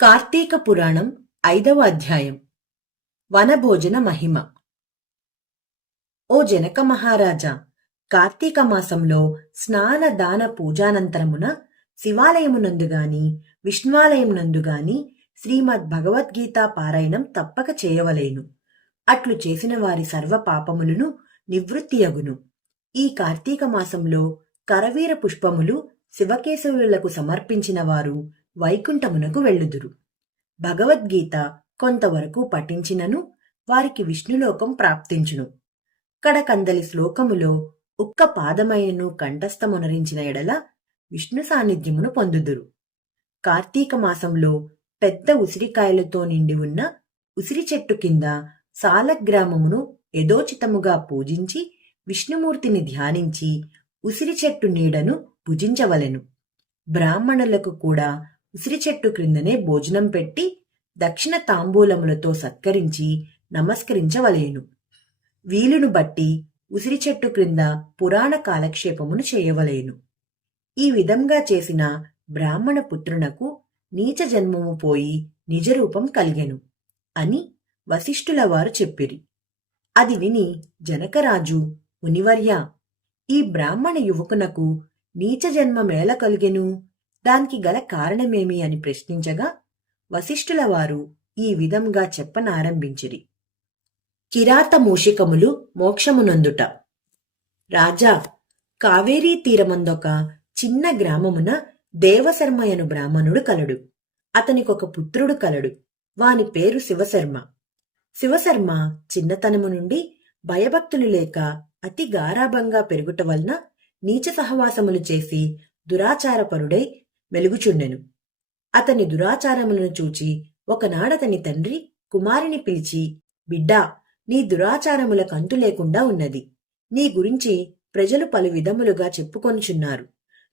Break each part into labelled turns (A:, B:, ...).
A: కార్తీక పురాణం ఐదవ అధ్యాయం. వనభోజన మహిమ. ఓ జనక మహారాజా కార్తీక మాసంలో స్నాన దాన పూజానంతరమున శివాలయమునందుగాని విష్ణువాలయమునందుగాని శ్రీమద్ భగవద్గీత పారాయణం తప్పక చేయవలేను. అట్లు చేసిన వారి సర్వ పాపములను నివృత్తియగును. ఈ కార్తీక మాసంలో కరవీర పుష్పములు శివకేశవులకు సమర్పించిన వారు వైకుంఠమునకు వెళ్ళుదురు. భగవద్గీత కొంతవరకు పఠించినను వారికి విష్ణులోకం ప్రాప్తించును. కడకందలి శ్లోకములో ఒక్క పాదమైనను కంఠస్థమునరించిన ఎడల విష్ణు సాన్నిధ్యమును పొందుదురు. కార్తీక మాసంలో పెద్ద ఉసిరికాయలతో నిండి ఉన్న ఉసిరి చెట్టు కింద సాలగ్రామమును యథోచితముగా పూజించి విష్ణుమూర్తిని ధ్యానించి ఉసిరి చెట్టు నీడను భుజించవలెను. బ్రాహ్మణులకు కూడా ఉసిరి చెట్టు క్రిందనే భోజనం పెట్టి దక్షిణ తాంబూలములతో సత్కరించి నమస్కరించవలేను. వీలును బట్టి ఉసిరి చెట్టు క్రింద పురాణ కాలక్షేపమును చేయవలేను. ఈ విధంగా చేసిన బ్రాహ్మణ పుత్రునకు నీచ జన్మము పోయి నిజరూపం కలిగెను అని వశిష్ఠుల వారు చెప్పిరి. అది విని జనకరాజు మునివర్య ఈ బ్రాహ్మణ యువకునకు నీచ జన్మ మేళ కలిగెను? దానికి గల కారణమేమి అని ప్రశ్నించగా వశిష్ఠుల వారు ఈ విధంగా చెప్పనారంభించిరి. కిరాత మూషికములు మోక్షమునందుట. రాజా కావేరీ తీరమందొక చిన్న గ్రామమున దేవశర్మయను బ్రాహ్మణుడు కలడు. అతనికొక పుత్రుడు కలడు. వాని పేరు శివశర్మ. శివశర్మ చిన్నతనము నుండి భయభక్తులు లేక అతి గారాభంగా పెరుగుట వలన నీచ సహవాసములు చేసి దురాచారపరుడై వెలుగుచుండెను అతని దురాచారములను చూచి ఒకనాడతని తండ్రి కుమారుని పిలిచి బిడ్డా నీ దురాచారముల కంతు లేకుండా ఉన్నది. నీ గురించి ప్రజలు పలు విధములుగా చెప్పుకొనుచున్నారు.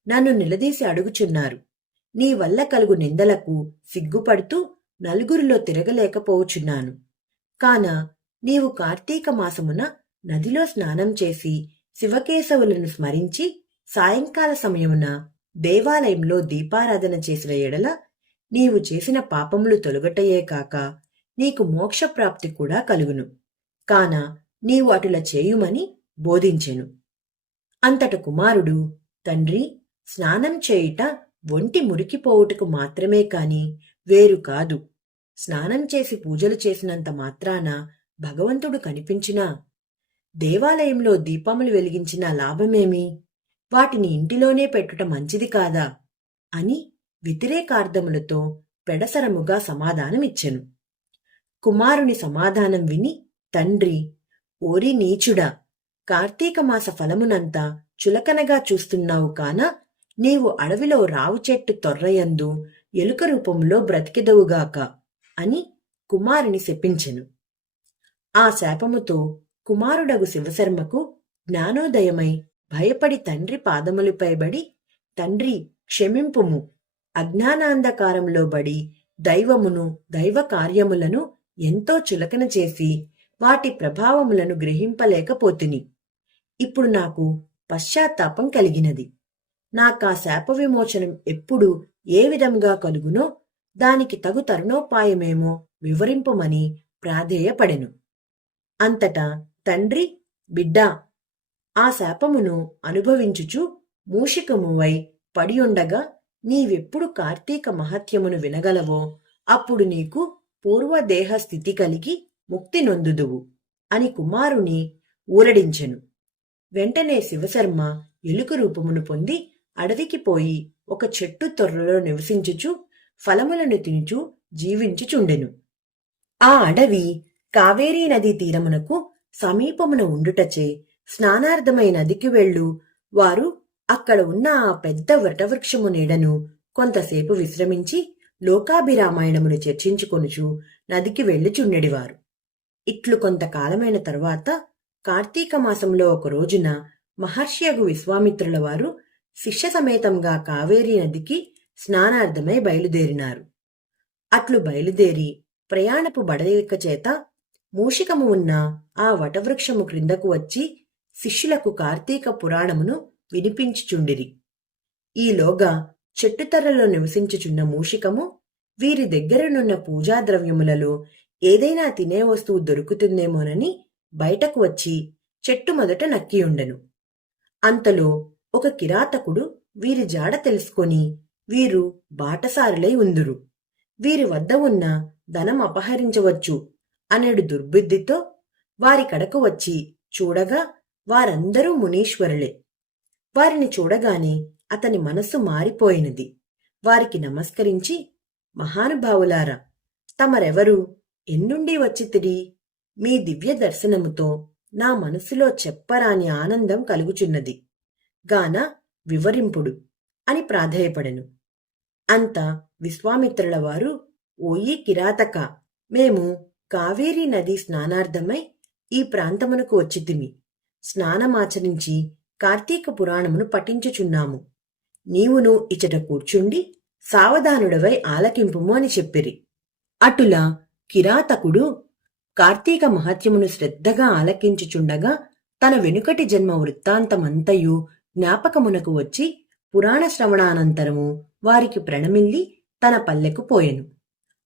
A: నన్ను నిలదీసి అడుగుచున్నారు. నీ వల్ల కలుగు నిందలకు సిగ్గుపడుతూ నలుగురిలో తిరగలేకపోవచున్నాను. కాన నీవు కార్తీక మాసమున నదిలో స్నానం చేసి శివకేశవులను స్మరించి సాయంకాల సమయమున దేవాలయంలో దీపారాధన చేసిన ఎడల నీవు చేసిన పాపములు తొలగటయే కాక నీకు మోక్షప్రాప్తి కూడా కలుగును. కాన నీవు అటుల చేయుమని బోధించెను. అంతట కుమారుడు తండ్రి స్నానం చేయుట ఒంటి మురికిపోవుటకు మాత్రమే కాని వేరు కాదు. స్నానం చేసి పూజలు చేసినంత మాత్రాన భగవంతుడు కనిపించినా దేవాలయంలో దీపములు వెలిగించిన లాభమేమి? వాటిని ఇంటిలోనే పెట్టుట మంచిది కాదా? అని వ్యతిరేకార్థములతో పెడసరముగా సమాధానమిచ్చెను. కుమారుని సమాధానం విని తండ్రి ఓరి నీచుడా కార్తీక మాస ఫలమునంతా చులకనగా చూస్తున్నావు కాన నీవు అడవిలో రావు చెట్టు తొర్రయందు ఎలుక రూపంలో బ్రతికెదవుగాక అని కుమారుని శపించెను. ఆ శాపముతో కుమారుడగు శివశర్మకు జ్ఞానోదయమై భయపడి తండ్రి పాదములపై బడి తండ్రి క్షమింపుము. అజ్ఞానాంధకారంలో బడి దైవమును దైవ కార్యములను ఎంతో చులకన చేసి వాటి ప్రభావములను గ్రహింపలేకపోతిని. ఇప్పుడు నాకు పశ్చాత్తాపం కలిగినది. నాకా శాప విమోచనం ఎప్పుడు ఏ విధంగా కలుగునో దానికి తగు తరుణోపాయమేమో వివరింపమని ప్రాధేయపడెను. అంతటా తండ్రి బిడ్డా ఆ శాపమును అనుభవించుచు మూషికమువై పడియుండగా నీవెప్పుడు కార్తీక మహత్యమును వినగలవో అప్పుడు నీకు పూర్వదేహ స్థితి కలిగి ముక్తి నొందుదువు అని కుమారుని ఊరడించెను. వెంటనే శివశర్మ ఎలుక రూపమును పొంది అడవికి పోయి ఒక చెట్టు తొర్రలో నివసించుచు ఫలములను తినుచు జీవించుచుండెను. ఆ అడవి కావేరీ నదీ తీరమునకు సమీపమున ఉండుటచే స్నానార్థమై నదికి వెళ్ళు. వారు అక్కడ ఉన్న ఆ పెద్ద వటవృక్షము నీడను కొంతసేపు విశ్రమించి లోకాభిరామాయణమును చర్చించుకొనుచు నదికి వెళ్ళుచుండెడివారు. ఇట్లు కొంతకాలమైన తరువాత కార్తీక మాసంలో ఒక రోజున మహర్షియగు విశ్వామిత్రుల వారు శిష్య సమేతంగా కావేరీ నదికి స్నానార్థమై బయలుదేరినారు. అట్లు బయలుదేరి ప్రయాణపు బడలిక చేత మూషికము ఉన్న ఆ వటవృక్షము క్రిందకు వచ్చి శిష్యులకు కార్తీక పురాణమును వినిపించుచుండిరి. ఈలోగా చెట్టుతరలో నివసించుచున్న మూషికము వీరి దగ్గరనున్న పూజా ద్రవ్యములలో ఏదైనా తినే వస్తువు దొరుకుతుందేమోనని బయటకు వచ్చి చెట్టు మొదట నక్కియుండెను. అంతలో ఒక కిరాతకుడు వీరి జాడ తెలుసుకొని వీరు బాటసారులై ఉందురు. వీరి వద్ద ఉన్న ధనం అపహరించవచ్చు అనేడు దుర్బుద్ధితో వారి కడకు వచ్చి చూడగా వారందరూ మునీశ్వరులే. వారిని చూడగానే అతని మనస్సు మారిపోయినది. వారికి నమస్కరించి మహానుభావులారా తమరెవరు? ఎన్నుండి వచ్చితిరి? మీ దివ్య దర్శనముతో నా మనసులో చెప్పరాని ఆనందం కలుగుచున్నది. గాన వివరింపుడు అని ప్రాధేయపడెను. అంత విశ్వామిత్రుల వారు ఓయి కిరాతక మేము కావేరీ నది స్నానార్థమై ఈ ప్రాంతమునకు వచ్చితిమి. స్నానమాచరించి కార్తీక పురాణమును పఠించుచున్నాము. నీవును ఇచట కూర్చుండి సావధానుడవై ఆలకింపుము అని చెప్పిరి. అటులా కిరాతకుడు కార్తీక మహత్యమును శ్రద్ధగా ఆలకించుచుండగా తన వెనుకటి జన్మ వృత్తాంతమంతయు జ్ఞాపకమునకు వచ్చి పురాణ శ్రవణానంతరము వారికి ప్రణమిల్లి తన పల్లెకు పోయెను.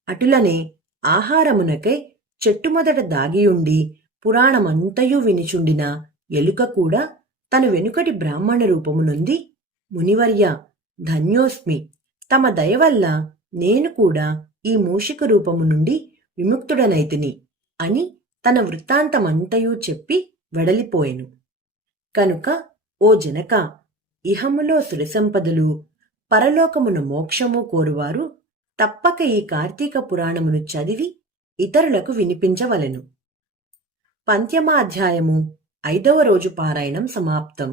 A: అటులనే ఆహారమునకై చెట్టు మొదట దాగియుండి పురాణమంతయు వినిచుండిన ఎలుక కూడా తన వెనుకటి బ్రాహ్మణ రూపమునుంది మునివర్య ధన్యోస్మి తమ దయ వల్ల నేను కూడా ఈ మూషిక రూపము నుండి విముక్తుడనైతిని అని తన వృత్తాంతమంతయూ చెప్పి వెడలిపోయెను. కనుక ఓ జనక ఇహములో సురసంపదలు పరలోకమును మోక్షము కోరువారు తప్పక ఈ కార్తీక పురాణమును చదివి ఇతరులకు వినిపించవలెను. పంత్యమాధ్యాయము ఐదవ రోజు పారాయణం సమాప్తం.